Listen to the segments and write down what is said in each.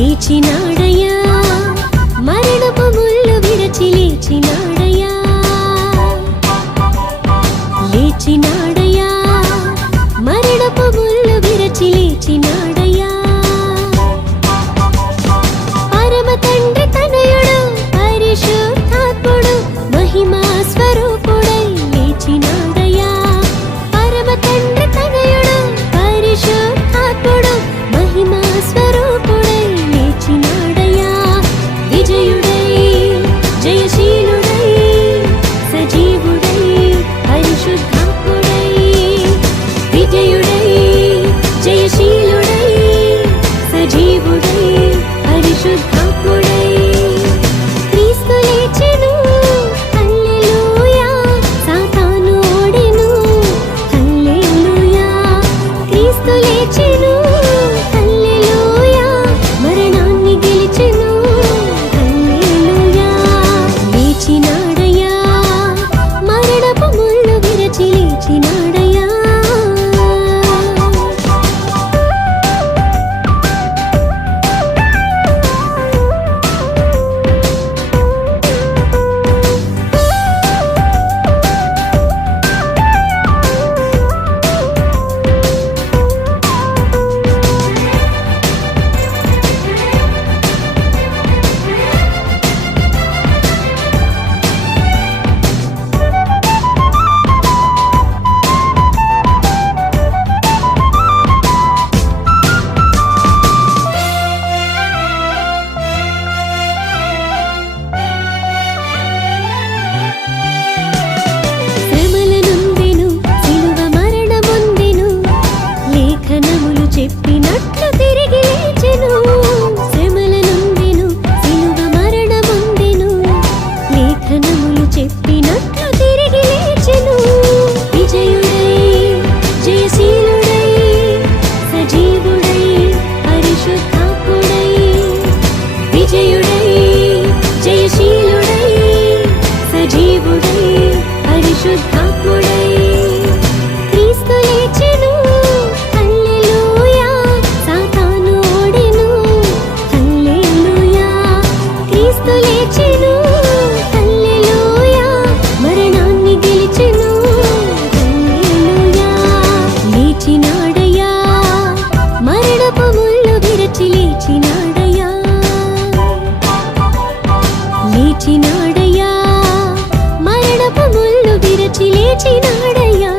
లేచినాడయ్యా మరణపు ముళ్ళు విరచి లేచినాడయ్యా లేచినాడయ్యా మరణపు ముళ్ళు విరచి లేచినాడయ్యా పరమ తండ్రి తనయుడు పరిశుద్ధాత్ముడు మహిమా స్వరూపుడై లేచినాడయ్యా పరమ తండ్రి తనయుడు పరిశుద్ధాత్ముడు మహిమా స్వరూపుడై లేచినాడయ్యా విజయుడై జయశీలుడై సజీవుడై పరిశుద్ధాత్ముడై విజయుడై జయశీలుడై సజీవుడై పరిశుద్ధాత్ముడై క్రీస్తు లేచెను హల్లెలూయా సాతాను ఓడెను హల్లెలూయా క్రీస్తు లేచెను హల్లెలూయా మరణాన్ని గెలిచెను హల్లెలూయా లేచినాడయ్యా మరణపు ముళ్ళు విరచి లేచినాడయ్యా శ్రమలనుందెను సిలువ మరణముందెను లేఖనములు చెప్పినట్లు తిరిగి లేచెను శ్రమలనుందెను సిలువ మరణముందెను లేఖనములు చెప్పినట్లు తిరిగి లేచెను విజయుడై జయశీలుడై సజీవుడై పరిశుద్ధాత్ముడై విజయుడై జయశీలుడై సజీవుడై పరిశుద్ధాత్ముడై క్రీస్తు లేచెను హల్లెలూయా సాతాను ఓడెను హల్లెలూయా క్రీస్తు లేచెను హల్లెలూయా మరణాన్ని గెలిచెను హల్లెలూయా లేచినాడయ్యా మరణపు ముళ్ళు విరచి లేచినాడయ్యా లేచినాడయ్యా మరణపు ముళ్ళు విరచి లేచినాడయ్యా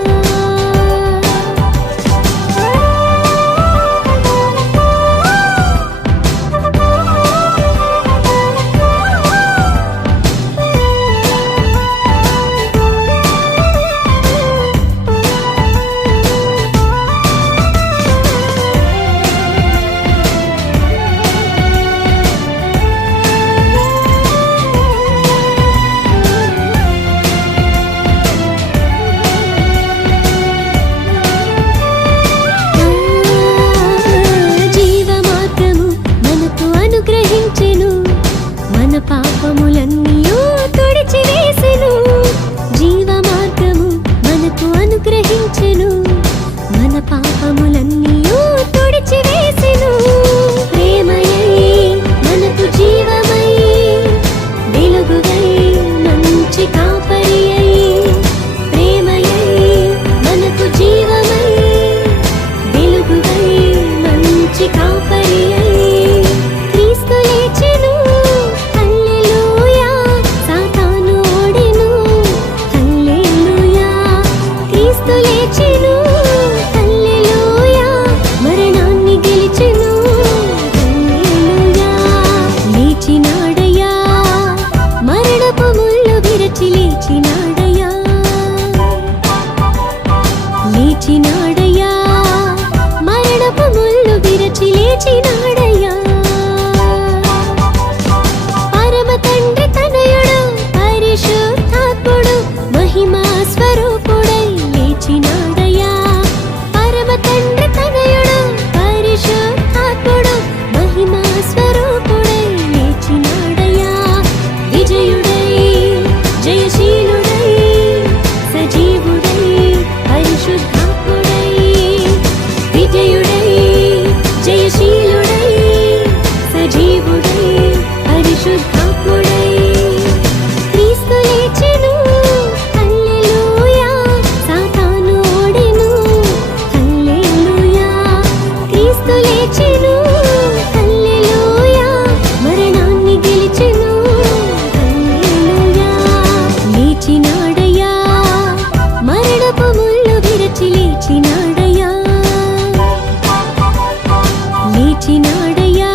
జీవమార్గము మనకు అనుగ్రహించెను మన పాపములన్నీయూ తుడిచివేసెను జీవమార్గము మనకు అనుగ్రహించెను మన పాపములన్నీయూ తుడిచివేసెను ప్రేమయై మనకు జీవమై వెలుగుగై మంచి కాపరి అయి ప్రేమయై మనకు జీవమై వెలుగుగై మంచి కాపరి అయి క్రీస్తు లేచెను హల్లెలూయా సాతాను ఓడెను హల్లెలూయా క్రీస్తు లేచెను హల్లెలూయా మరణాన్ని గెలిచెను హల్లెలూయా లేచినాడయ్యా మరణపు ముళ్ళు విరచి లేచినాడయ్యా లేచినాడయ్యా మరణపు ముళ్ళు విరచి లేచినాడయ్యా పరమ తండ్రి తనయుడు పరిశుద్ధాత్ముడు మహిమా స్వరూపుడై లేచినాడయ్యా పరమ తండ్రి తనయుడు పరిశుద్ధాత్ముడు మహిమా స్వరూపుడై లేచినాడయ్యా విజయుడై జయశీలుడై సజీవుడై పరిశుద్ధాత్ముడై విజయుడై జయశీలుడై లేచెను హల్లెలూయా మరణాన్ని గెలిచెను హల్లెలూయా లేచినాడయ్యా మరణపు ముళ్ళు విరచి లేచినాడయ్యా లేచినాడయ్యా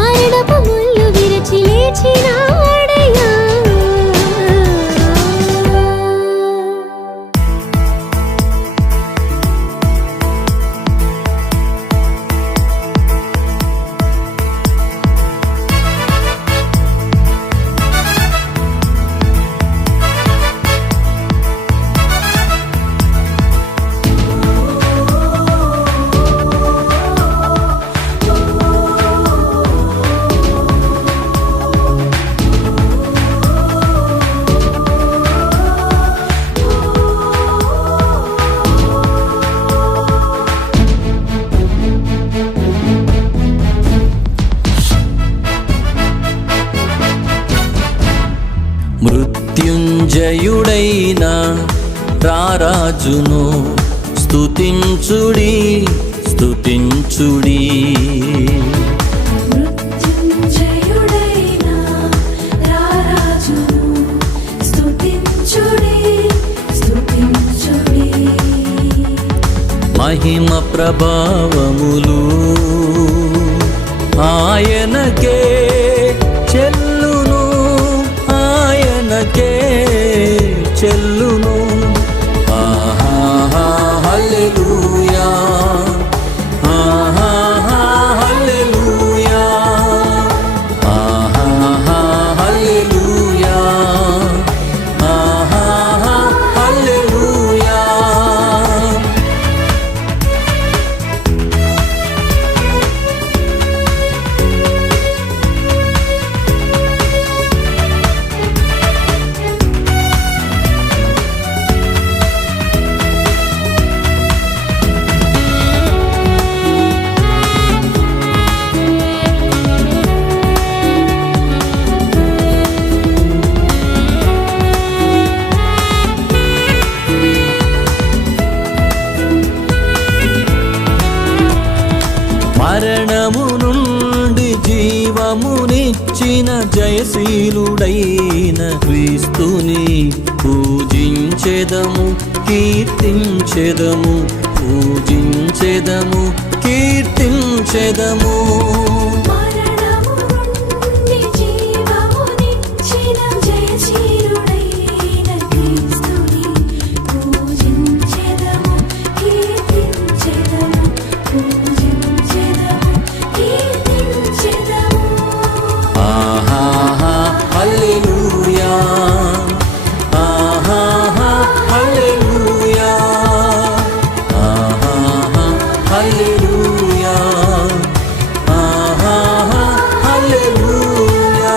మరణపు ముళ్ళు విరచి లేచినాడయ్యా మృత్యుంజయుడైన రారాజును స్తుతించుడి స్తుతించుడి మృత్యుంజయుడైన రారాజును స్తుతించుడి స్తుతించుడి మహిమ ప్రభావములు ఆయనకే చెల్లును ఆయనకే చెల్లును ఆహా హల్లెలూయా ఆహా హల్లెలూయా ఆహా హల్లెలూయా ఆహా హల్లెలూయా మరణము నుండి జీవమునిచ్చిన జయశీలుడైన క్రీస్తుని పూజించెదము కీర్తించెదము పూజించెదము కీర్తించెదము మరణము నుండి జీవమునిచ్చిన జయశీలుడైన క్రీస్తుని పూజించెదము కీర్తించెదము పూజించెదము కీర్తించెదము ఆహా హల్లెలూయా ఆహా హల్లెలూయా ఆహా హల్లెలూయా ఆహా హల్లెలూయా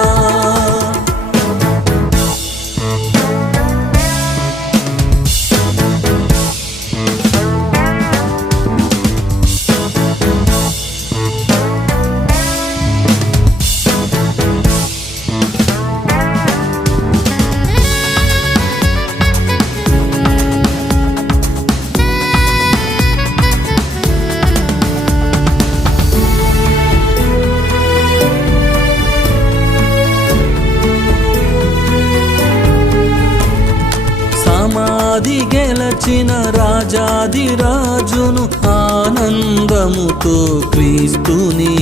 సమాధి గెలచిన రాజాదిరాజును ఆనందముతో క్రీస్తుని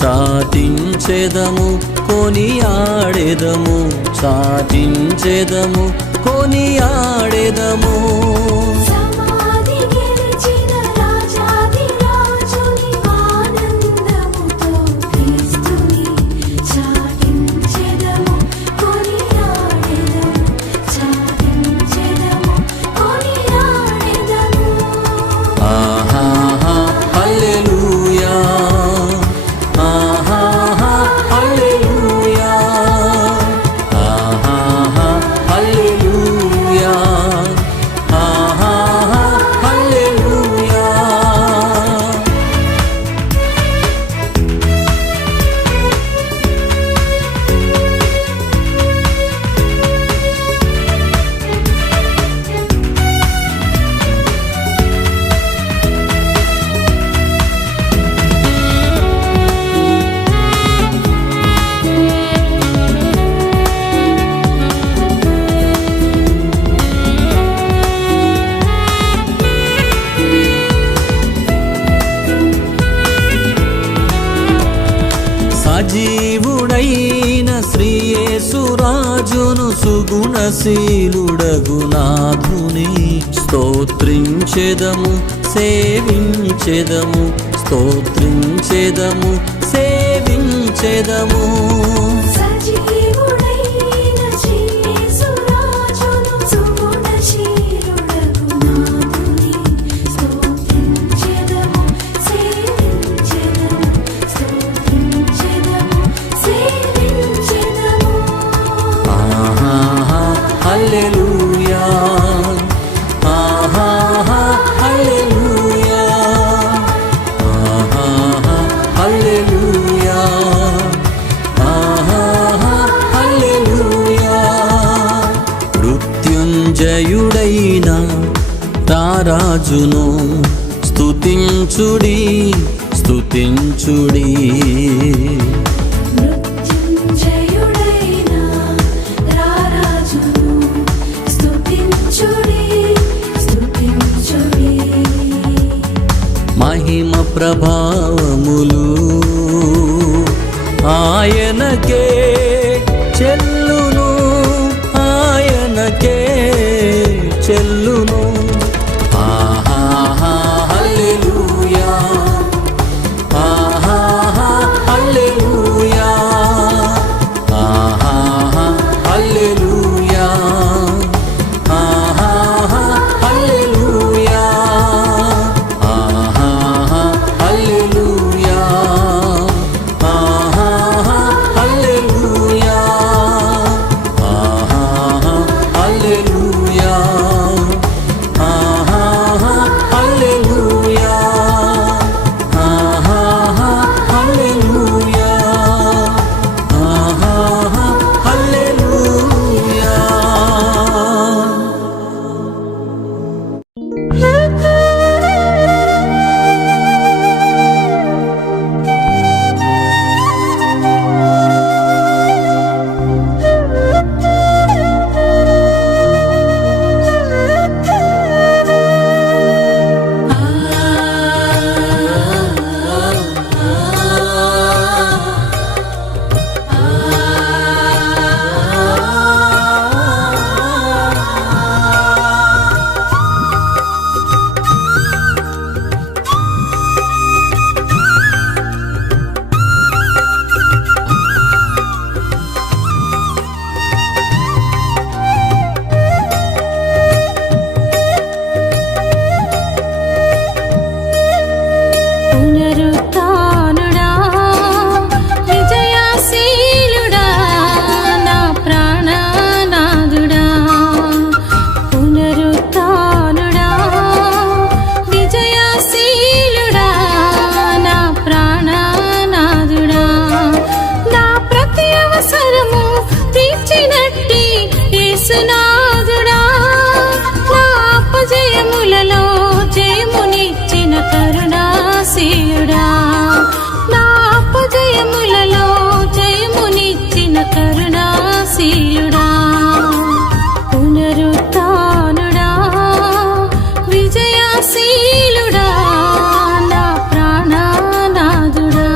చాటించెదము కొనియాడెదము చాటించెదము కొనియాడెదము సమాధి గెలిచిన రాజాదిరాజుని ఆనందముతో క్రీస్తుని చాటించెదము కొనియాడెదము చాటించెదము కొనియాడెదము ఆహా హల్లెలూయా ఆహా హల్లెలూయా ఆహా హల్లెలూయా ఆహా సజీవుడైన శ్రీయేసురాజును సుగుణశీలుడగు నాథుని స్తోత్రించెదము సేవించెదము స్తోత్రించెదము సేవించెదము సజీవుడైన యేసురాజును సుగుణశీలుడగు నాథుని స్తోత్రించెదము సేవించెదము స్తోత్రించెదము సేవించెదము ఆహా హల్లెలూయా ఆహా హల్లెలూయా ఆహా హల్లెలూయా ఆహా హల్లెలూయా మృత్యుంజయుడైన రారాజును స్తుతించుడి స్తుతించుడి మృత్యుంజయుడైన రారాజును స్తుతించుడి స్తుతించుడి మహిమ ప్రభావములు ఆయనకే చెల్లును ఆయనకే చెల్లును ఆహా హల్లెలూయా ఆహా హల్లెలూయా ఆహా హల్లెలూయా ఆహా హల్లెలూయా ఆహా హల్లెలూయా ఆహా హల్లెలూయా ఆహా హల్లెలూయా ఆహా హల్లెలూయా ఆహా హల్లెలూయా ఆహా హల్లెలూయా పునరుత్థానుడా విజయశీలుడా నా ప్రాణనాథుడా పునరుత్థానుడా విజయశీలుడా నా ప్రాణనాథుడా నా ప్రతి అవసరము తీర్చినట్టి యేసునాథుడా నా అపజయములలో జయమునిచ్చిన కరుణాశీలుడా నా అపజయములలో జయమునిచ్చిన కరుణాశీలుడా పునరుత్థానుడా విజయశీలుడా నా ప్రాణనాథుడా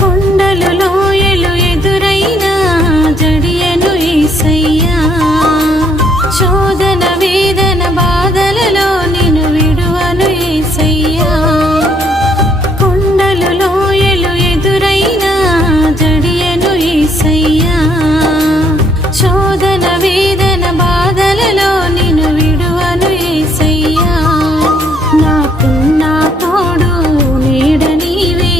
కొండలు లోయలు ఎదురైనా జడియను యేసయ్యా శోధన వేదన బాధలలో నిన్ను విడువను యేసయ్యా కొండలు లోయలు ఎదురైనా జడియను యేసయ్యా శోధన వేదన బాధలలో నిన్ను విడువను యేసయ్యా నాకు నా తోడు నీడ నీవే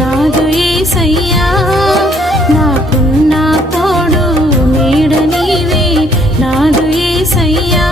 నాదు యేసయ్యా నాకు నా తోడు నీడ నీవే నాదు యేసయ్యా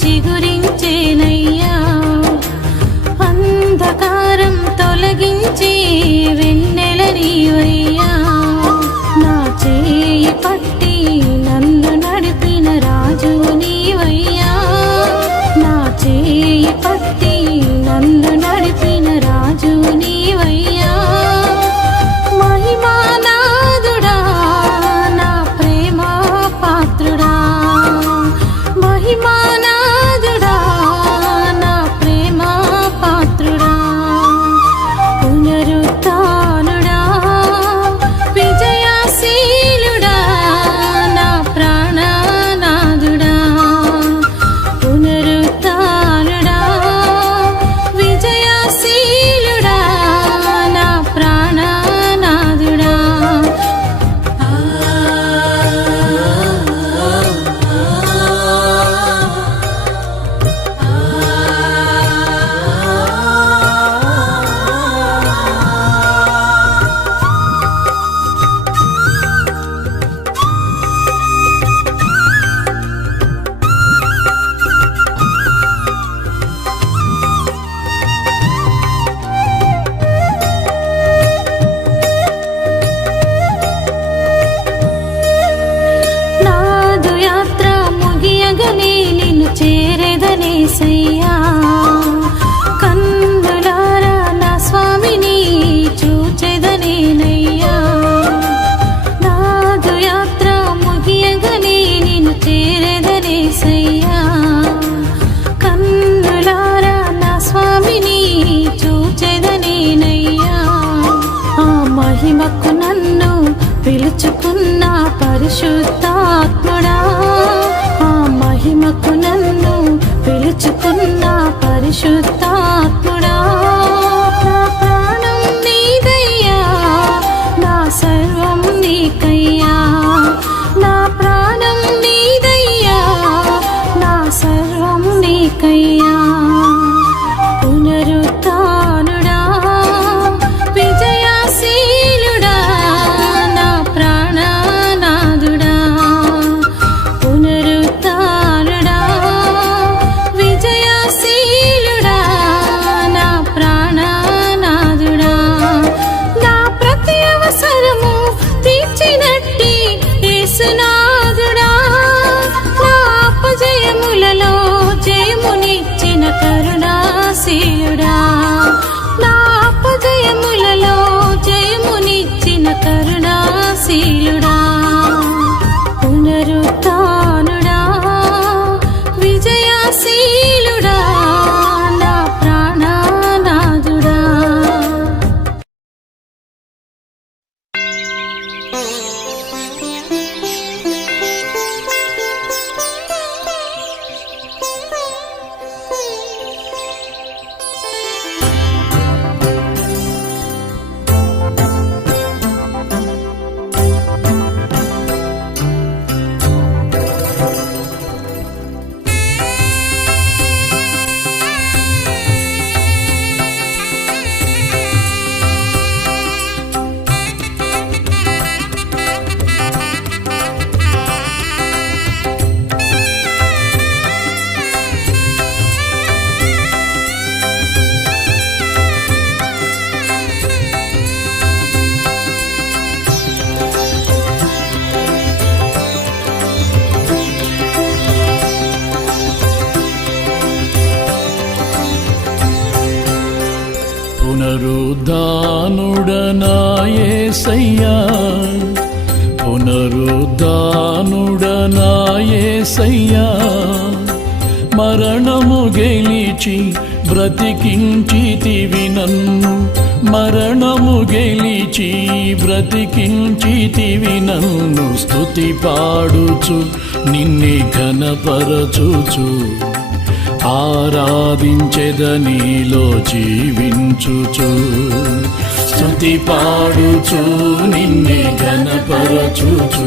చిగురించేనయ్యా. అంధకారం తొలగించి వెన్నెల నీవయ్యా. నా చేయి పట్టి నన్ను నడిపిన రాజు నీవయ్యా. నా చేయి పట్టి నన్ను నడిపిన రాజు నీవయ్యా. మహిమానాదుడా నా ప్రేమ పాత్రుడా. మహిమానాదుడా నా ప్రేమ పాత్రుడా. పునరుత్థానుడా విజయశీలుడా నా ప్రాణనాథుడా. పునరుత్థానుడా విజయశీలుడా నా ప్రాణనాథుడా. నాదు యాత్ర ముగియగనే నిన్ను చేరెదనేసయ్యా. కన్నులారా నా స్వామిని చూచెదనేనయ్యా. నాదు యాత్ర ముగియగనే నిన్ను చేరెదనేసయ్యా. కన్నులారా నా స్వామిని చూచెదనేనయ్యా. ఆ మహిమకు నన్ను పిలుచుకున్న పరిశుద్ధాత్ముడా. ఆ మహిమకు నన్ను పిలుచుకున్న పరిశుద్ధాత్ముడా. నా ప్రాణం నీదయ్యా. నా సర్వం నీకయ్యా. నా ప్రాణం నీదయ్యా. నా సర్వం నీకయ్యా. పునరుత్థానుడా విజయశీలుడా నా ప్రాణనాథుడా. పునరుత్థానుడా విజయశీలుడా నా ప్రాణనాథుడా. నా ప్రతి అవసరము తీర్చినట్టి యేసునాథుడా. నా అపజయములలో జయమునిచ్చిన కరుణాశీలుడా. నా అపజయములలో జయమునిచ్చిన కరుణాశీలుడా. పునరుత్థానుడా విజయశీలుడా నా ప్రాణనాథుడా. పునరుద్ధానుడనా యేసయ్యా. పునరుద్ధానుడనా యేసయ్యా. మరణము గెలిచి బ్రతికించితివి నన్ను. మరణము గెలిచి బ్రతికించితివి నన్ను. స్తుతి పాడుచు నిన్నే ఘనపరచుచు ఆరాధించెదనిలో జీవించుచు. స్తుతి పాడుచు నిన్నే ఘనపరచుచు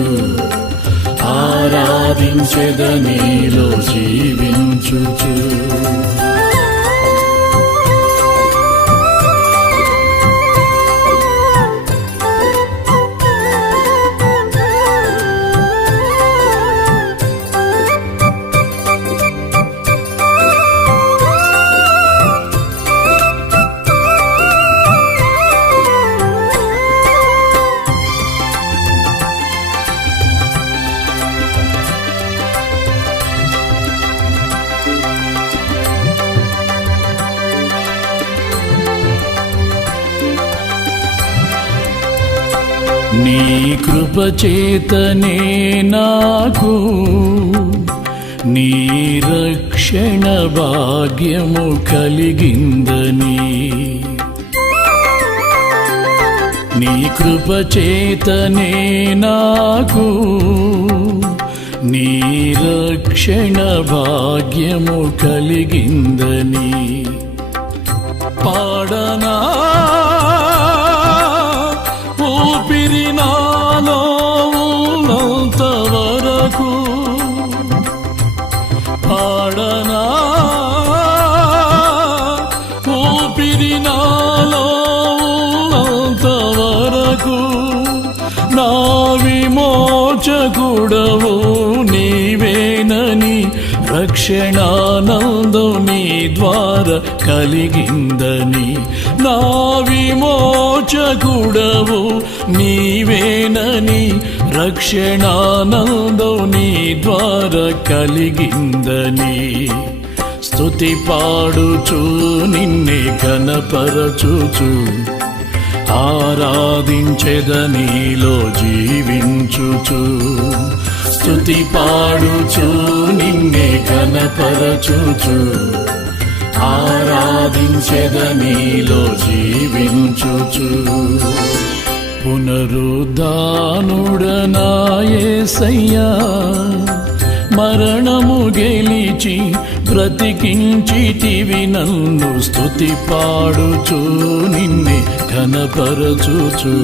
ఆరాధించెదనిలో జీవించుచు. నీ కృప చేతనే నాకు నీ రక్షణ భాగ్యము కలిగిందని నీ కృప చేతనే నాకు నీ రక్షణ భాగ్యము కలిగిందని పాడనా ఊపిరి నాలో ఉన్నంత వరకు పాడనా ఊపిరి నాలో ఉన్నంత వరకు నా విమోచకుడవు నీవేనని రక్షణానందం నీ ద్వారా కలిగిందని నా విమోచకుడవు నీవేనని రక్షణానందం నీ ద్వారా కలిగిందని స్తుతి పాడుచు నిన్నే ఘనపరచుచు ఆరాధించెదనీలో జీవించుచు స్తుతి పాడుచు నిన్నే ఘనపరచుచు ఆరాధించెదనీలో జీవించుచు పునరుద్ధానుడనా యేసయ్యా మరణము గెలిచి బ్రతికించితివి నన్ను స్తుతి పాడుచు నిన్నే ఘనపరచుచు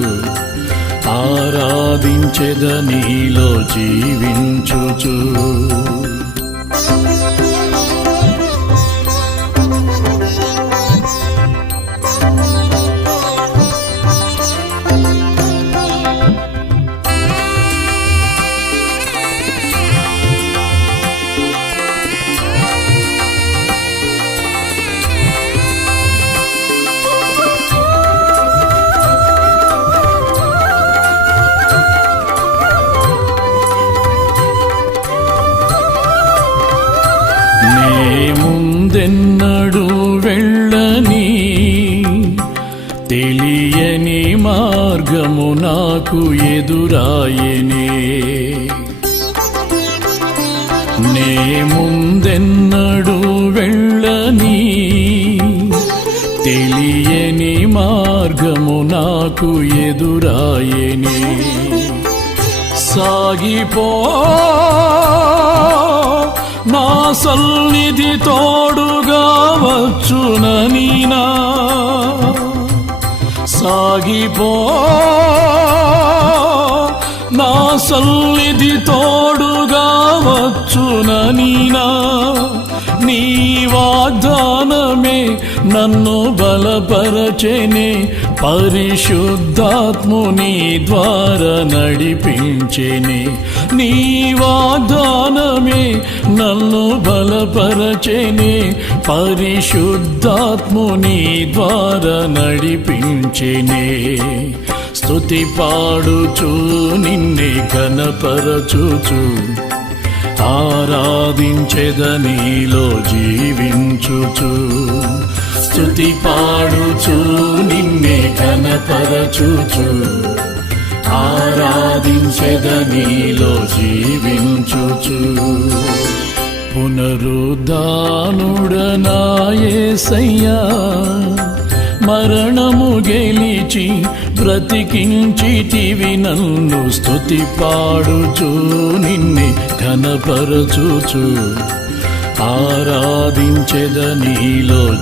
ఆరాధించెదనీలో జీవించుచు ముందెన్నడు వెళ్ళని తెలియని మార్గము నాకు ఎదురాయనే నే ముందెన్నడు వెళ్ళని తెలియని మార్గము నాకు ఎదురాయనే సాగిపో నా సన్నిధి తోడుగా వచ్చునని నా సాగిపో నా సన్నిధి తోడుగా వచ్చునని నా నీ వాగ్దానమే నన్ను బలపరచెనే పరిశుద్ధాత్ముని ద్వారా నడిపించెనే నీ వాగ్దానమే నన్ను బలపరచెనే పరిశుద్ధాత్ముని ద్వారా నడిపించెనే స్తుతి పాడుచు నిన్నే ఘనపరచుచు ఆరాధించెదనీలో జీవించుచు స్తుతి పాడుచు నిన్నే ఘనపరచుచు ఆరాధించెదనీలో జీవించుచు పునరుద్ధానుడనా యేసయ్యా మరణము గెలిచి బ్రతికించితివి నన్ను స్తుతి పాడుచు నిన్నే ఘనపరచుచు ఆరాధించెదనీలో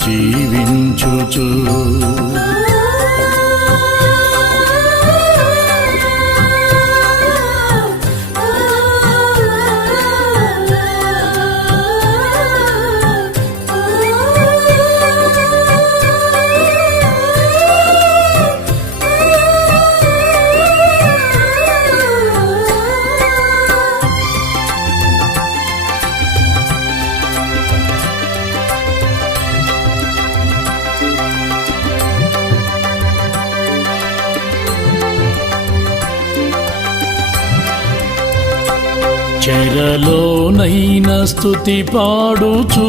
జీవించుచు చెరలోనైన స్తుతి పాడుచు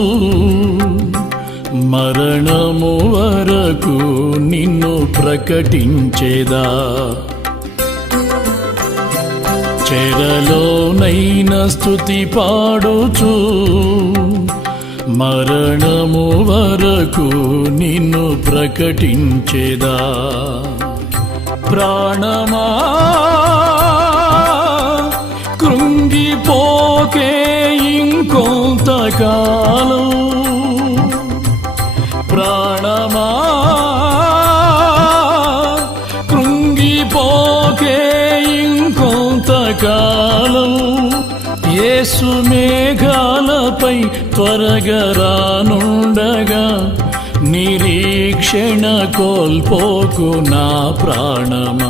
మరణము వరకు నిన్ను ప్రకటించేదా చెరలోనైనా స్తుతి పాడుచు మరణము వరకు నిన్ను ప్రకటించేదా. ప్రాణమా కృంగిపోకే ఇంకొంతకాలం, ప్రాణమా కృంగిపోకే ఇంకొంతకాలం. యేసు మేఘాలపై త్వరగా రానుండగా నిరీక్షణ కోల్పోకు నా ప్రాణమా.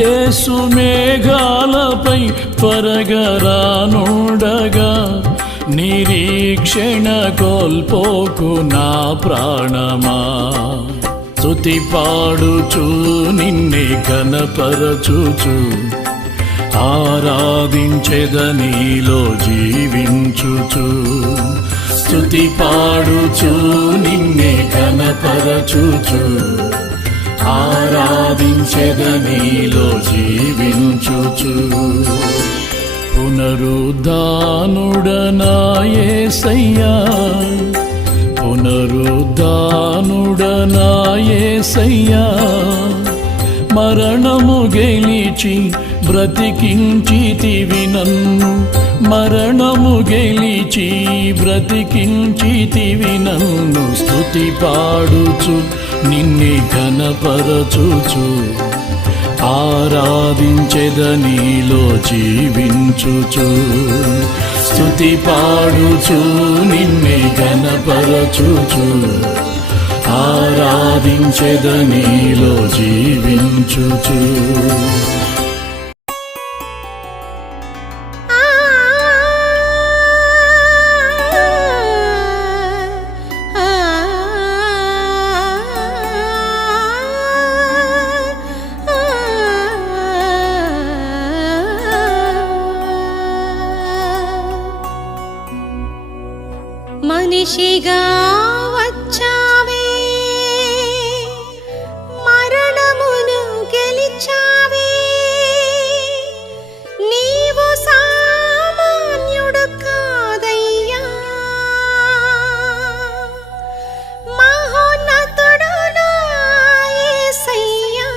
యేసు మేఘాలపై త్వరగా రానుండగా నిరీక్షణ కోల్పోకు నా ప్రాణమా. స్తుతి పాడుచు నిన్నే ఘనపరచుచు ఆరాధించెదనీలో జీవించుచు. స్తుతి పాడుచు నిన్నే ఘనపరచుచు ఆరాధించెదనీలో జీవించుచు. పునరుద్ధానుడనా యేసయ్యా, పునరుద్ధానుడనా యేసయ్యా, మరణము గెలిచి బ్రతికించితివి నన్ను, మరణము గెలిచి బ్రతికించితివి నన్ను. స్తుతి పాడుచు నిన్నే ఘనపరచుచు ఆరాధించెదనీలో జీవించుచు. స్తుతి పాడుచు నిన్నే ఘనపరచుచు ఆరాధించెదనీలో జీవించుచు. మనిషిగా వచ్చావే, మరణమును గెలిచావే, నీవు సామాన్యుడు కాదయ్యా, మహోన్నతుడు నా యేసయ్యా.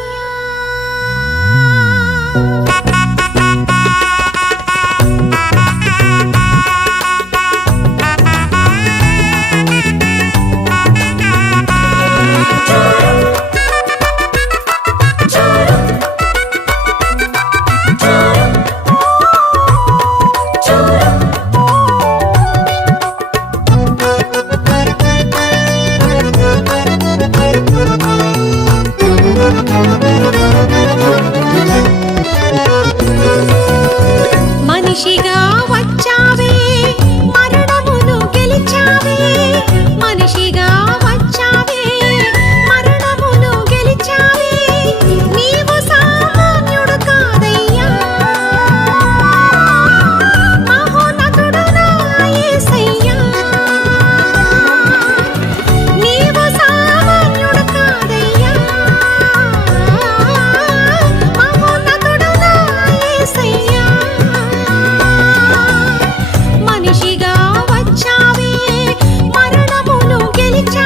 మనిషిగా వచ్చావే, మరణమును గెలిచావే, మనిషిగా వచ్చావే, మరణమును గెలిచావే, నీవు సామాన్యుడు కాదయ్యా, మహోన్నతుడు నా యేసయ్యా. నీవు సామాన్యుడు కాదయ్యా, మహోన్నతుడు నా యేసయ్యా. మనిషిగా వచ్చావే, మరణమును గెలిచావే,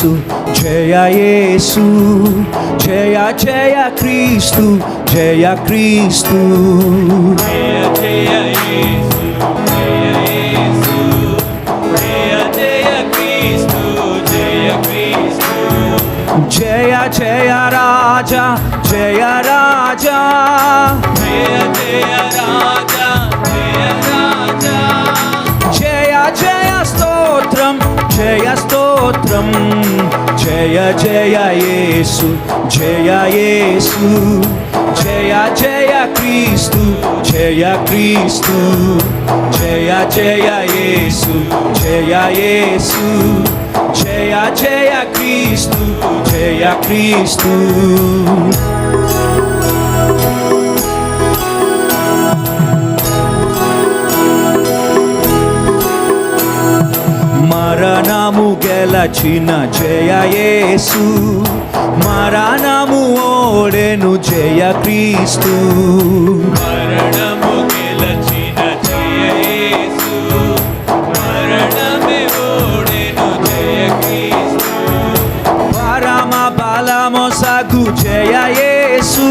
యేసు జయ యేసు జయ జయ క్రీస్తు జయ క్రీస్తు జయ జయ యేసు జయ యేసు జయ జయ క్రీస్తు జయ క్రీస్తు జయ జయ రాజా జయ రాజా జయ జయ రాజా జయ రాజా జయ జయ స్తోత్రం జయ స్తోత్రం జయ జయ యేసు జయ యేసు జయ జయ క్రీస్తు జయ క్రీస్తు జయ జయ యేసు జయ యేసు జయ జయ క్రీస్తు జయ క్రీస్తు మరణము గెలచిన జయ యేసు మరణము ఓడెను జయ క్రీస్తు మరణము గెలచిన జయ యేసు మరణమే ఓడెను జయ క్రీస్తు పరమ బలము సగు జయ యేసు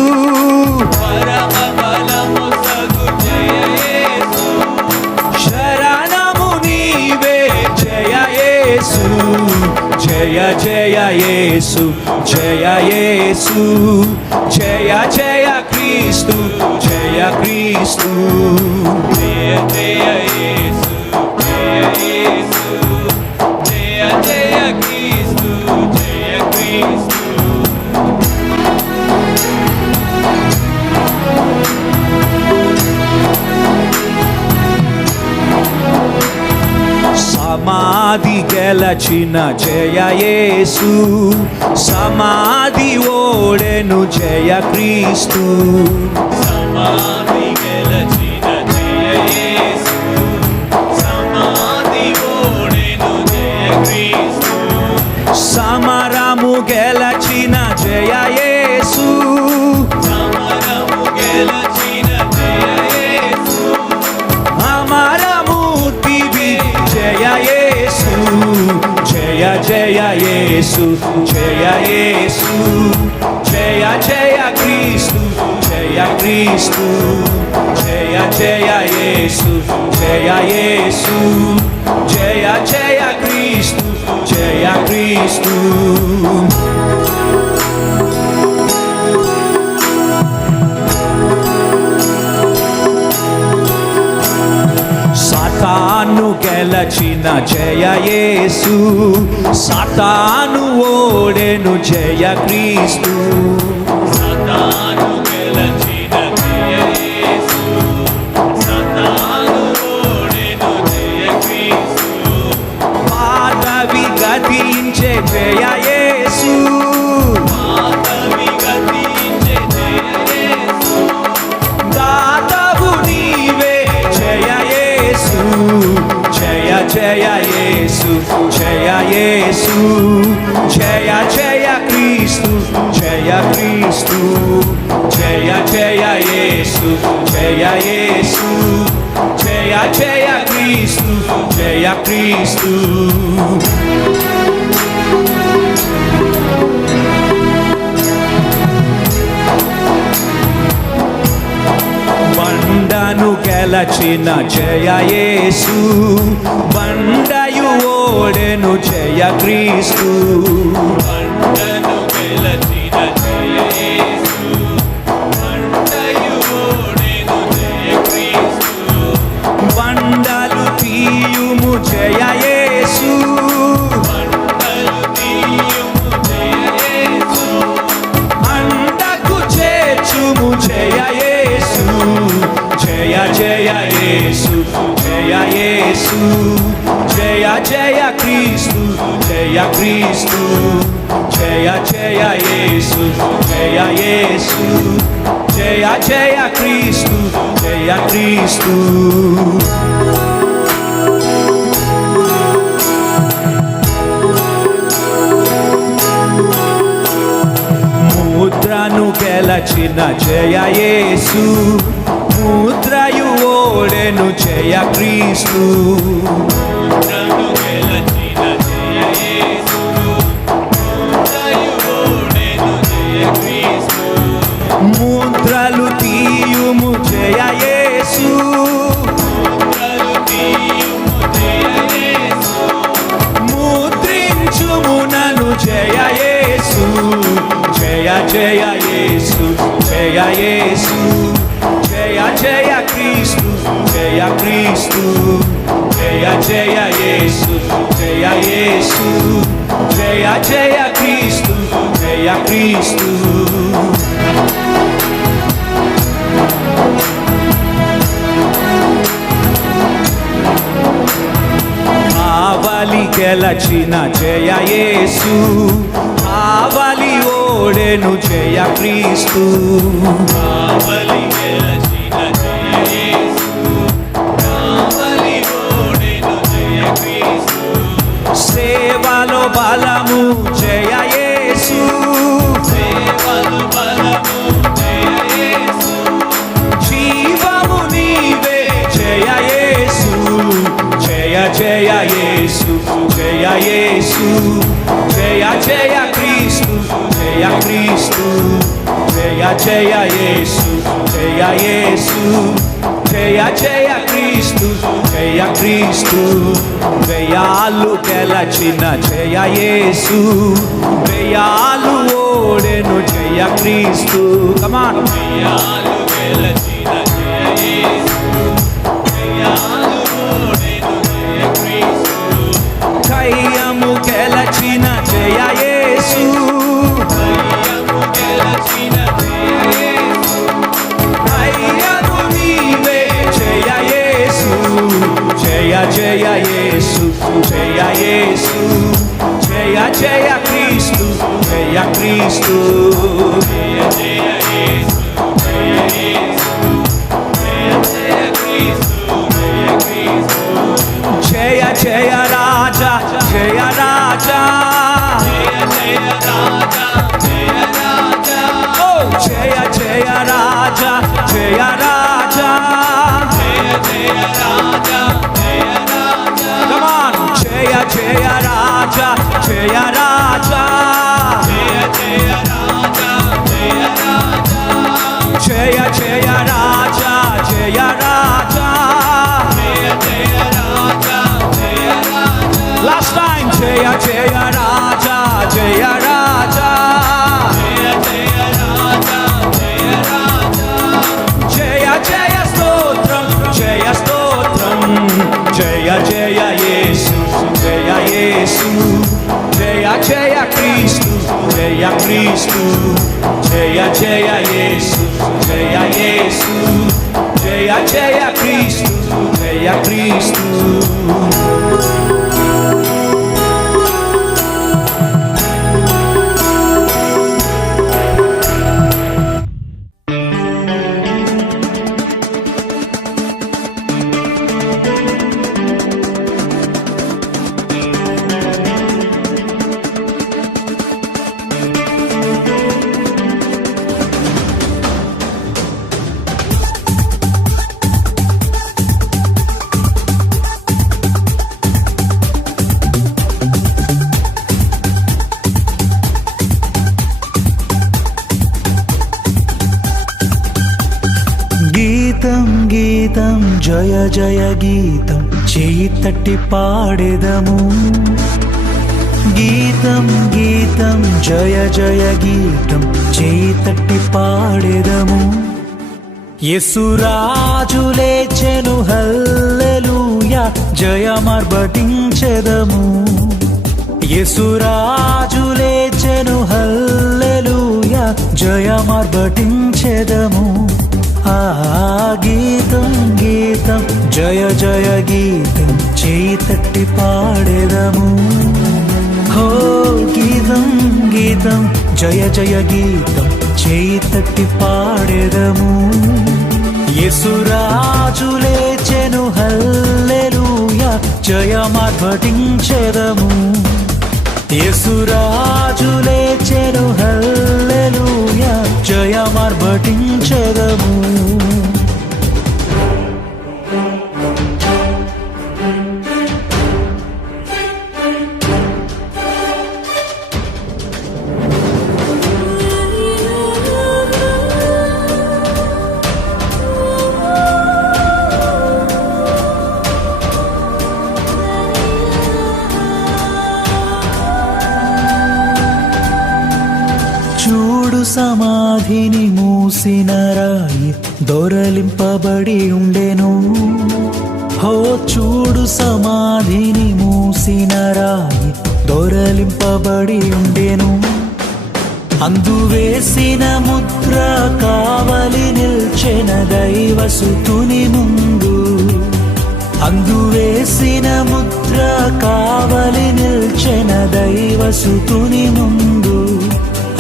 పరమ బలము సగు జయ యేసు శరణము నీవే జయ యేసు జయ జయ యేసు జయ యేసు జయ జయ క్రీస్తు జయ క్రీస్తు జయ జయ యేసు జయ యేసు జయ జయ క్రీస్తు జయ క్రీస్తు సమాధి గెలచిన జయ యేసు సమాధి ఓడెను జయ క్రీస్తు సమాధి గెలచిన జయ యేసు సమాధి ఓడెను జయ క్రీస్తు సమరము గెలచిన జయ యేసు సమరము గెలచిన జయ యేసు అమరమూర్తివి జయ యేసు జయ జయ యేసు జయ యేసు జయ జయ క్రీస్తు జయ క్రీస్తు జయ జయ యేసు జయ యేసు జయ జయ క్రీస్తు జయ క్రీస్తు సాతాను గెలచిన జయ యేసు సాతాను ఓడెను జయ క్రీస్తు సతాను గెలచిన జయ యేసు సతాను ఓడెను జయ క్రీస్తు పాదవి గతించే జయ యేసు మాతవి గతించే జయ యేసు దాతవు నీవే జయ యేసు జయ జయ యేసు జయ యేసు జయ జయ క్రీస్తు జయ క్రీస్తు జయ జయ యేసు జయ యేసు జయ జయ క్రీస్తు జయ క్రీస్తు బండను గెలచిన జయ యేసు బండయు ఓడెను జయ క్రీస్తు బండను గెలచిన జయ యేసు బండయు ఓడెను జయ క్రీస్తు బండలు తీయుము జయ యేసు బండలు తీయుము జయ యేసు అండకు చేర్చుము జయ యేసు జయ జయ యేసు జయ యేసు జయ జయ క్రీస్తు జయ క్రీస్తు జయ జయ యేసు జయ యేసు జయ జయ క్రీస్తు జయ క్రీస్తు ముద్రను గెలచిన జయ యేసు ముద్రయు ఓడెను జయ క్రీస్తు ముద్రను గెలచిన జయ యేసు జయ యేసు జయ యేసు జయ జయ క్రీస్తు జయ క్రీస్తు జయ జయ యేసు జయ యేసు జయ జయ క్రీస్తు జయ క్రీస్తు ఆవలి గెలచిన జయ యేసు ఆవలి ఓడెను జయ క్రీస్తు ఆవలి గెలచిన జయ యేసు ఆవలి ఓడెను జయ క్రీస్తు సేవలో బలము జయ యేసు సేవలు బలము జయ యేసు జీవము నీవే జయ యేసు జయ జయ యేసు జయ యేసు జయ జయ క్రీస్తు జయ క్రీస్తు జయ జయ యేసు జయ యేసు జయ జయ క్రీస్తు జయ క్రీస్తు జయాలు గెలచిన జయ యేసు జయాలు ఓడెను జయ క్రీస్తు కమాన్ జయాలు గెలచిన జయ యేసు జయాలు ఓడెను జయ క్రీస్తు కయ్యము గెలచిన జయ యేసు జయము గెలచిన జయ యేసు కయ్యము నీవే జయ యేసు జయ జయ యేసు జయ యేసు జయ జయ క్రీస్తు జయ క్రీస్తు జయ జయ యేసు జయ యేసు జయ జయ క్రీస్తు జయ క్రీస్తు జయ జయ రాజా జయ రాజా జయ జయ రాజా జయ రాజా ఓ జయ జయ రాజా జయ రాజా జయ జయ రాజా జయ రాజా Come on, జయ జయ రాజా జయ రాజా జయ జయ రాజా జయ రాజా జయ జయ రాజా జయ రాజా జయ జయ రాజా జయ రాజా లాస్ట్ టైం జయ జయ రాజా జయ రాజా జయ జయ రాజా జయ రాజా జయ జయ స్తోత్రం జయ స్తోత్రం జయ జయ యేసు జయ యేసు జయ జయ క్రీస్తు జయ క్రీస్తు జయ జయ యేసు జయ యేసు జయ జయ క్రీస్తు జయ క్రీస్తు గీతం గీతం జయ జయ గీతం చేయి తట్టి పాడెదము గీతం గీతం జయ జయ గీతం చేయి తట్టి పాడెదము యేసురాజు లేచెను హల్లెలూయా జయమర్బటించెదము యేసురాజు లేచెను హల్లెలూయా జయమర్బటించెదము ఆ గీతం గీతం జయ జయ గీతం చేయి తట్టి పాడెదము హో గీతం గీతం జయ జయ గీతం చేయి తట్టి పాడెదము యేసురాజు లేచెను హల్లెలూయా జయమర్బటించెదము యేసురాజు లేచెను హల్లెలూయా జయమర్బటించెదము చూడు సమాధిని మూసిన రాయి దొరలింపబడి ఉండెను. హో చూడు సమాధిని మూసిన రాయి దొరలింపబడి ఉండెను. అందువేసిన ముద్ర కావలి నిల్చెన దైవసుతుని ముందు. అందువేసిన ముద్ర కావలి నిల్చెన దైవసుతుని ముందు.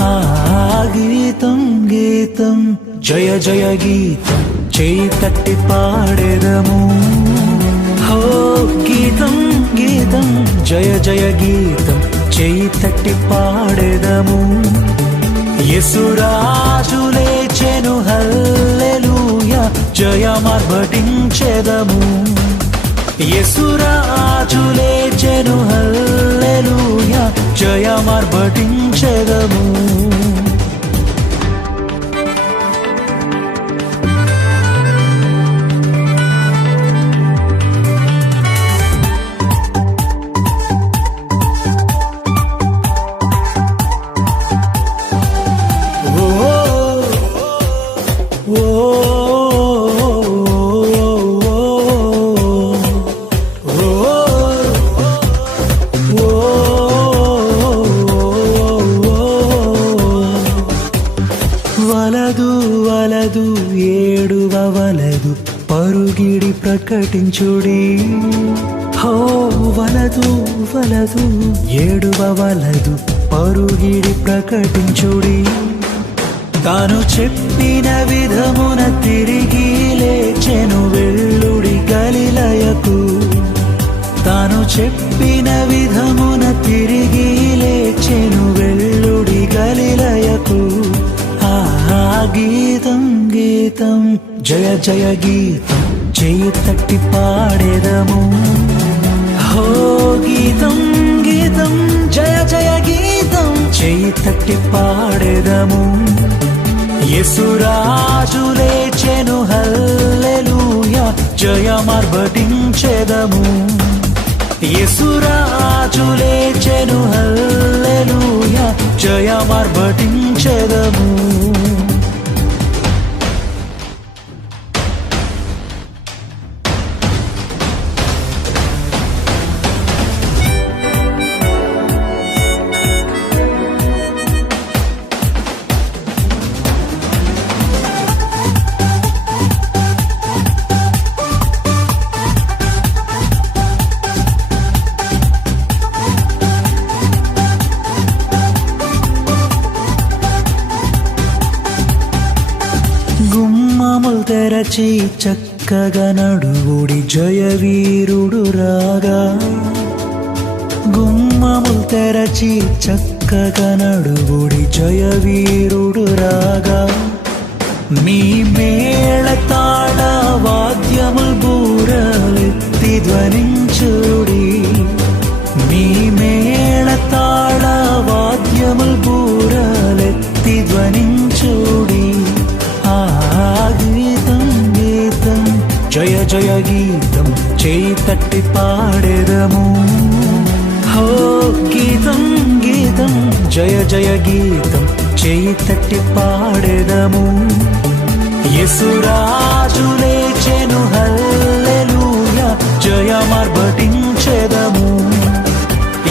ఆ గీతం గీతం జయ జయ గీతం చేయి తట్టి పాడెదము. హో గీతం గీతం జయ జయ గీతం చేయి తట్టి పాడెదము. యేసురాజు లేచెను హల్లెలూయా జయమార్భటించెదము. యేసురాజు లేచెను హల్లెలూయా జయమార్భటించెదము. వలదు వలదు ఏడువవలదు పరుగిడి ప్రకటించుడి. హో వలదు వలదు ఏడువవలదు పరుగిడి ప్రకటించుడి. తాను చెప్పిన విధమున తిరిగి లేచెను వెళ్ళుడి గలిలయకు. తాను చెప్పిన విధమున తిరిగి లేచెను వెళ్ళుడి గలిలయకు. ఆ గీతం గీతం జయ జయ గీతం చేయి తట్టి పాడెదము. హో గీతం గీతం జయ జయ గీతం చేయి తట్టి పాడెదము. యేసురాజు లేచెను హల్లెలూయా జయమార్భటించెదము. యేసురాజు లేచెను హల్లెలూయా జయమార్భటించెదము. గుమ్మములు తెరచి చక్కగా నడువుడి జయవీరుడు రాగా. గుమ్మములు తెరచి చక్కగా నడువుడి జయవీరుడు రాగా. మీ మేళతాళ వాద్యముల్ బూరలెత్తి ధ్వనించుడి. మీ మేళతాళ వాద్యముల్ బూరలెత్తి ధ్వనించుడి. ఆ గీతం గీతం జయ జయ గీతం చేయి తట్టి పాడెదము. హో గీతం గీతం జయ జయ గీతం చేయి తట్టి పాడెదము. యేసురాజు లేచెను హల్లెలూయా జయమార్భటించెదము.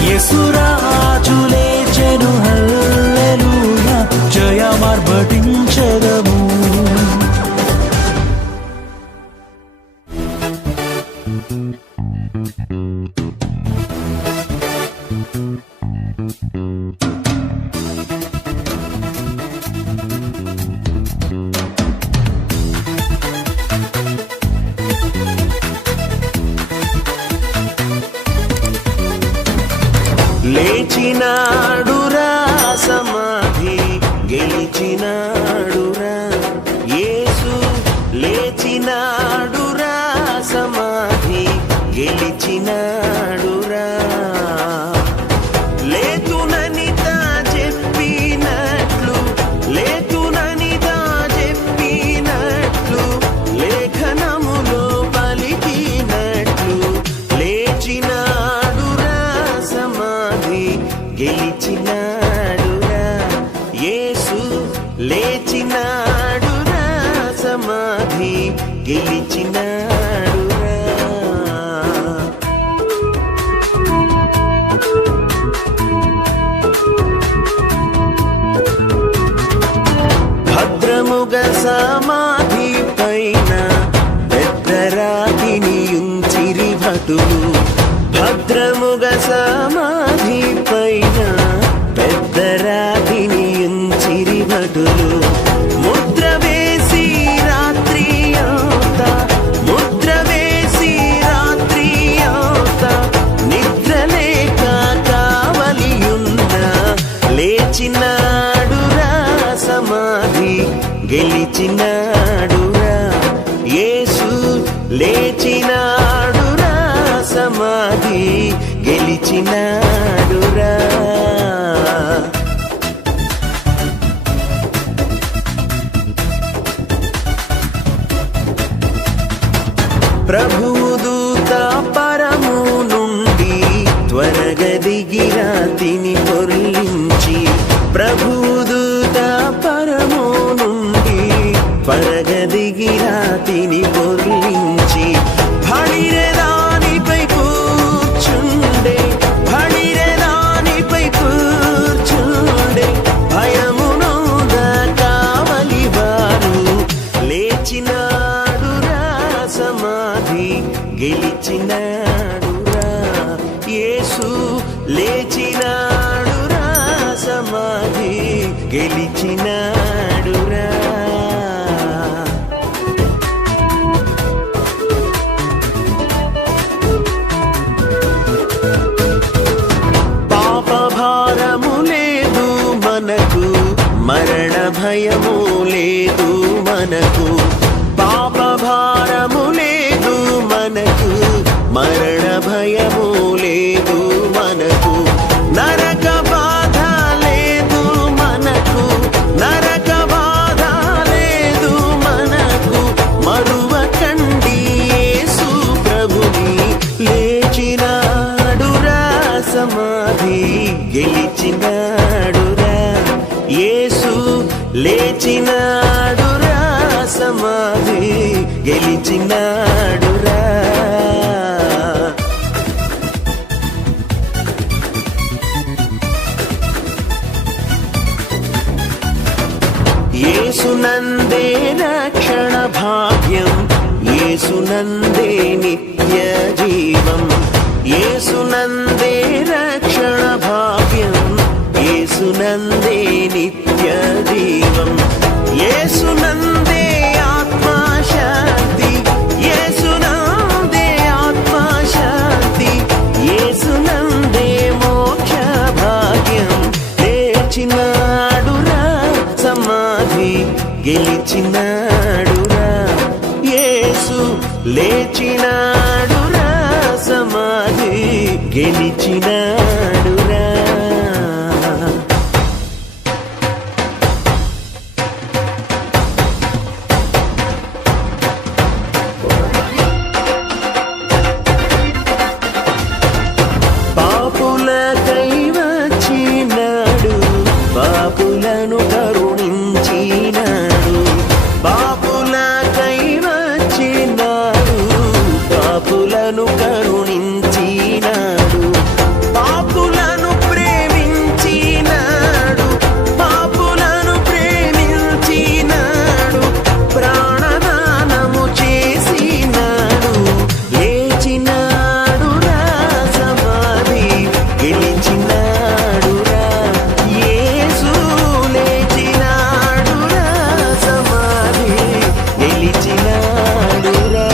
యేసురాజు లేచెను హల్లెలూయా జయమార్భటించెదము. లేచినాడురా సమాధి గెలిచినాడురా యేసు. లేచినాడురా సమాధి గెలిచినాడురా. లేతుననితా చెప్పినట్లు లేతుననితా చెప్పినట్లు లేఖనములో పలికినట్లు లేచినాడురా సమాధి గెలిచినాడురా యేసు. గెలిచినాడురా. భద్రముగ సమాధి పైన పెద్ద రాతిని ఉంచిరి భటులు. భద్రముగ సమాధి పైన పెద్ద రాతిని ఉంచిరి భటులు. ముద్ర వేసి రాత్రి అవుతా, ముద్ర వేసి రాత్రి అవుతా, నిద్ర లేక కావలియున్న లేచినాడురా, సమాధి గెలిచినాడురా. యేసు లేచినాడురా, సమాధి గెలిచినాడురా. ప్రభువు దూత పరము నుండి త్వరగా దిగి రాతిని పొర్లించి, ప్రభువు దూత పరము నుండి త్వరగా దిగి రాతిని పొర్లించి, భడిరె దానిపై కూర్చుండే, భడిరె దానిపై కూర్చుండే, భయమునొంద కావలి వారు లేచినాడురా, సమాధి గెలిచినాడురా. యేసు లేచినాడురా, సమాధి గెలిచినాడురా. పాప భారము లేదు మనకు, మరణ భయము లేదు మనకు. పాప భారము లేదు మనకు, మరణ భయము లేదు మనకు. నరక బాధ లేదు మనకు, నరక బాధ లేదు మనకు. మరువకండి యేసు ప్రభుని, లేచినాడురా, సమాధి గెలిచినాడురా. యేసు లేచినాడురా, సమాధి గెలిచినాడురా. యేసునందే రక్షణ భాగ్యం, యేసునందే నిత్య జీవం. యేసునందే రక్షణ భాగ్యం, యేసునందే నిత్య జీవం. యేసునందే ఆత్మశాంతి, యేసునందే ఆత్మశాంతి, యేసునందే మోక్ష భాగ్యం. లేచినాడురా, సమాధి గెలిచినాడురా. యేసు లేచినాడురా, సమాధి గెలిచినాడురా. పాపులకై వచ్చినాడు, పాపులను కరుణించినాడు. పాపులకై వచ్చినాడు, పాపులను కరుణించినాడు. పాపులను ప్రేమించినాడు, పాపులను ప్రేమించినాడు. ప్రాణదానము చేసినాడు, లేచినాడురా, సమాధి గెలిచినాడురా. యేసు లేచినాడురా, సమాధి గెలిచినాడురా.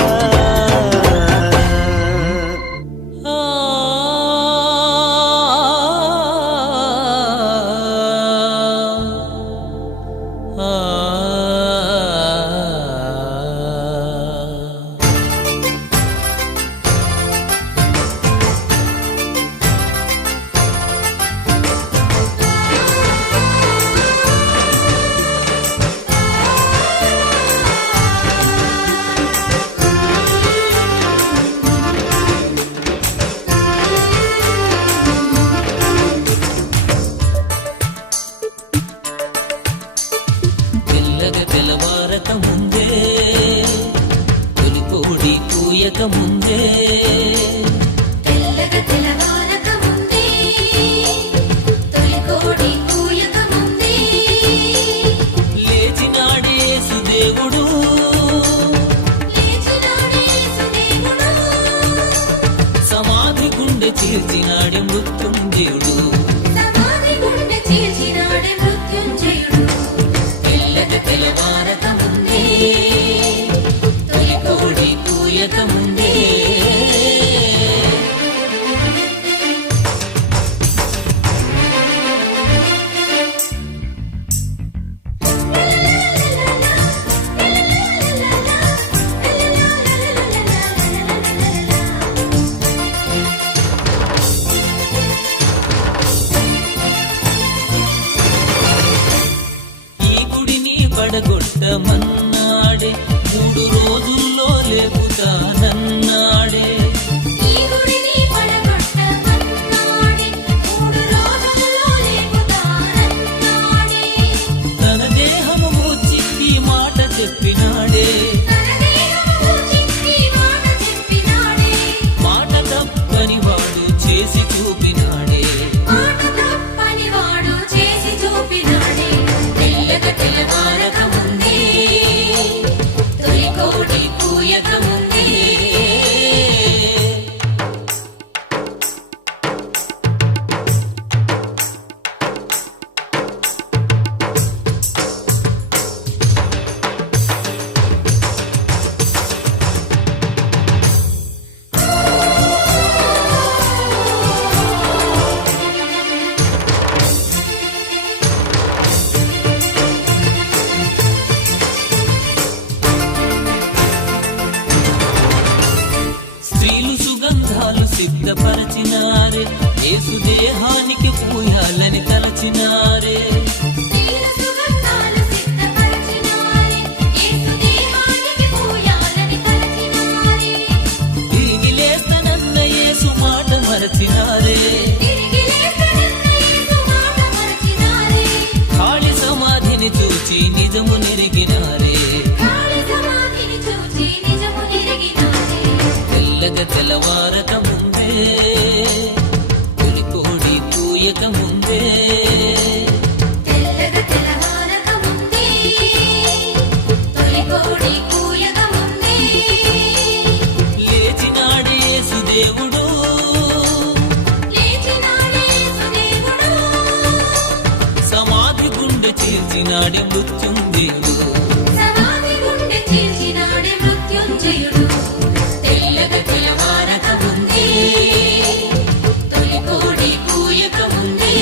తెల్లగ తెల్లవారక ముందే పూయక ముందే తెల్లగా తెల్లవారక ముందే తొలి కోడి కూయక ముందే లేచినాడే సుదేవుడు లేచినాడే సుదేవుడు సమాధి గుండె చీల్చినాడే మృత్యుంజయుడు సమాధి గుండె చీల్చినాడే మృత్యుంజయుడు తెల్లగా తెల్లవారక ముందే తొలి కోడి పూయక ముందే ఈ గుడిని పడగొట్టమన్నాడే 3 రోజుల్లో లేపుతానన్నాడే ఈ గుడిని పడగొట్టమన్నాడే 3 రోజుల్లో లేపుతానన్నాడే తన దేహము మూచింది మాట చెప్పినాడే తన దేహము చిక్కి మాట చెప్పినాడే మాట తప్పని వాడు చేసి చూపినాడే మాట తప్పని వాడు చేసి చూపినాడే తెల్లగా తెల్లవారక ముందే తొలి కోడి కూయక ముందే స్త్రీలు సుగంధాలు సిద్ధపరచినారే యేసు దేహానికి పూయాలని తలచినారే స్త్రీల సుగంధాలు సిద్ధపరచినారే యేసు దేహానికి పూయాలని తలచినారే తిరిగి లేస్తనన్న యేసు మాట మరచినారే తిరిగి లేస్తనన్న యేసు మాట మరచినారే ఖాళీ సమాధిని చూచి నిజము నిరిగినారే ఖాళీ సమాధిని చూచి నిజము నిరిగినారే తెల్లగా తెల్లవారక ముందే తొలి కోడి పూయక ముందే తెల్లగా తెల్లవారక ముందే తొలి కోడి కూయక ముందే లేచినాడే సుదేవుడు లేచినాడే సుదేవుడు సమాధి గుండె చీల్చినాడే మృత్యుంజయుడు సమాధి గుండె చీల్చినాడే మృత్యుంజయుడు తెల్లగా తెల్లవారక ముందే తొలి కోడి కూయక ముందే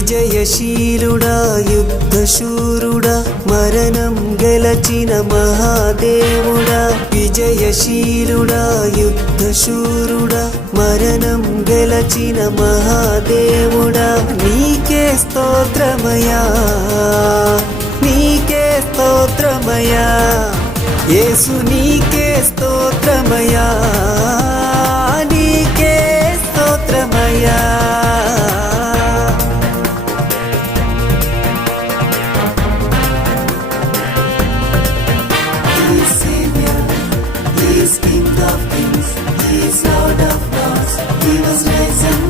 విజయశీలుడా యుద్ధశూరుడా మరణం గెలచిన మహాదేవుడా విజయశీలుడా యుద్ధశూరుడా మరణం గెలచిన మహాదేవుడా నీకే స్తోత్రమయా నీకే స్తోత్రమయా యేసు నీకే స్తోత్రమయా నీకే స్తోత్రమయా King of kings, He is Lord of lords, He was risen.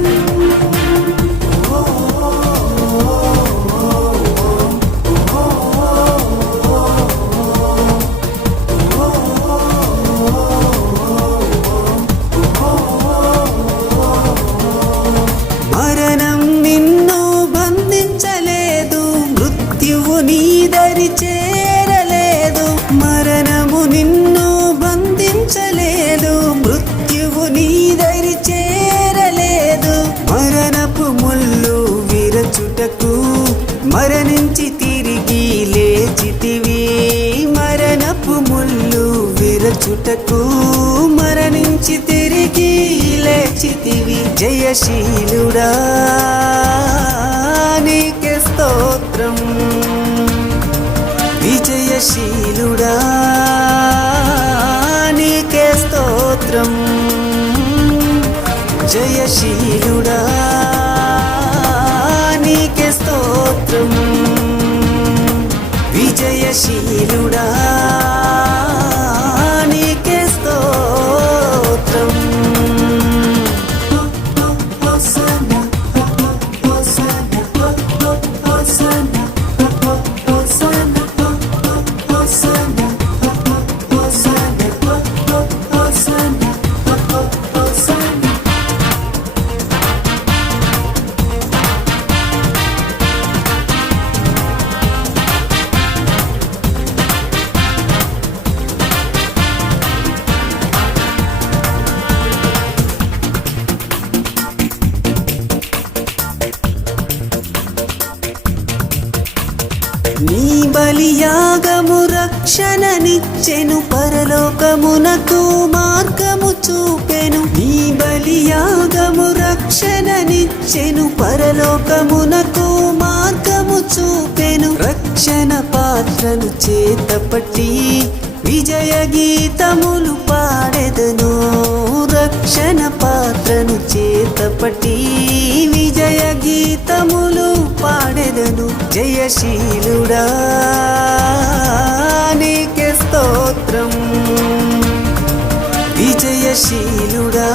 బ్రతుకుచుటకు మరణించి తిరిగి లేచితివి జయశీలుడా నీకే స్తోత్రం విజయశీలుడా నీకే స్తోత్రం జయశీలుడా నీకే స్తోత్రం విజయశీలుడా నీకే స్తోత్రం hosanna hosanna hosanna hosanna hosanna hosanna hosanna hosanna నీ బలియాగము రక్షణనిచ్చెను పరలోకమునకు మార్గము చూపెను నీ బలియాగము రక్షణనిచ్చెను పరలోకమునకు మార్గము చూపెను రక్షణ పాత్రను చేతపట్టి విజయ గీతములు పాడెదను రక్షణ పాత్రను చేతపట్టి విజయ గీతములు పాడెదను జయశీలుడా నీకే స్తోత్రం విజయశీలుడా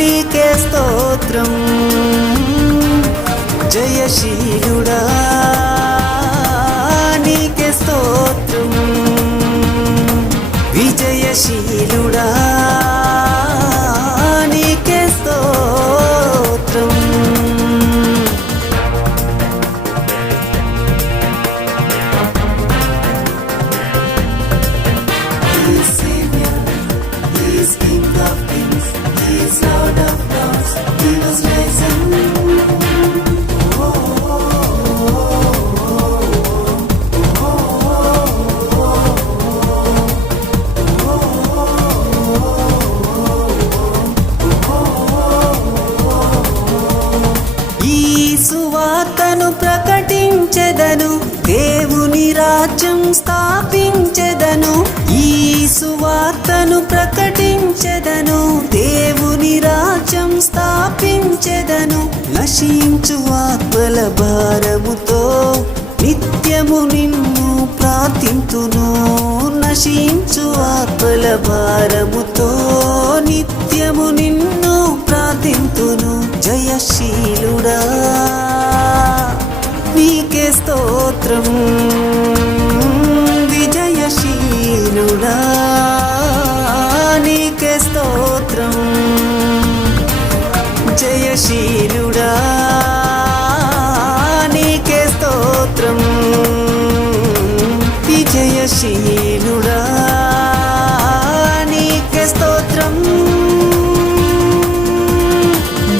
నీకే స్తోత్రం జయశీలుడా నీకే స్తోత్రం విజయశీలుడా నీకే స్తోత్రం He is Savior, He is King of Kings, He is Lord of Lords, He was risen. ఈ సువార్తను ప్రకటించెదను దేవుని రాజ్యం స్థాపించెదను ఈ సువార్తను ప్రకటించెదను దేవుని రాజ్యం స్థాపించెదను నశించు ఆత్మల భారముతో నిత్యము నిన్ను ప్రార్థింతును నశించు ఆత్మల భారముతో నిత్యము నిన్ను ప్రార్థింతును జయశీలుడా నీకే స్తోత్రం విజయశీలుడా నీకే స్తోత్రం జయశీలుడా నీకే స్తోత్రం విజయశీలుడా నీకే స్తోత్రం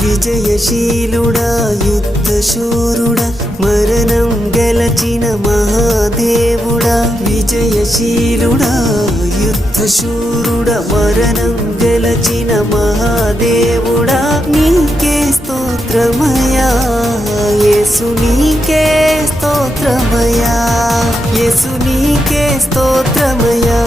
విజయశీలుడా యుద్ధశూరుడా మరణం గెలచిన మహాదేవుడా విజయశీలుడా యుద్ధశూరుడా మరణం గెలచిన మహాదేవుడా నీకే స్తోత్రమయా యేసు నీకే స్తోత్రమయా యేసు నీకే స్తోత్రమయా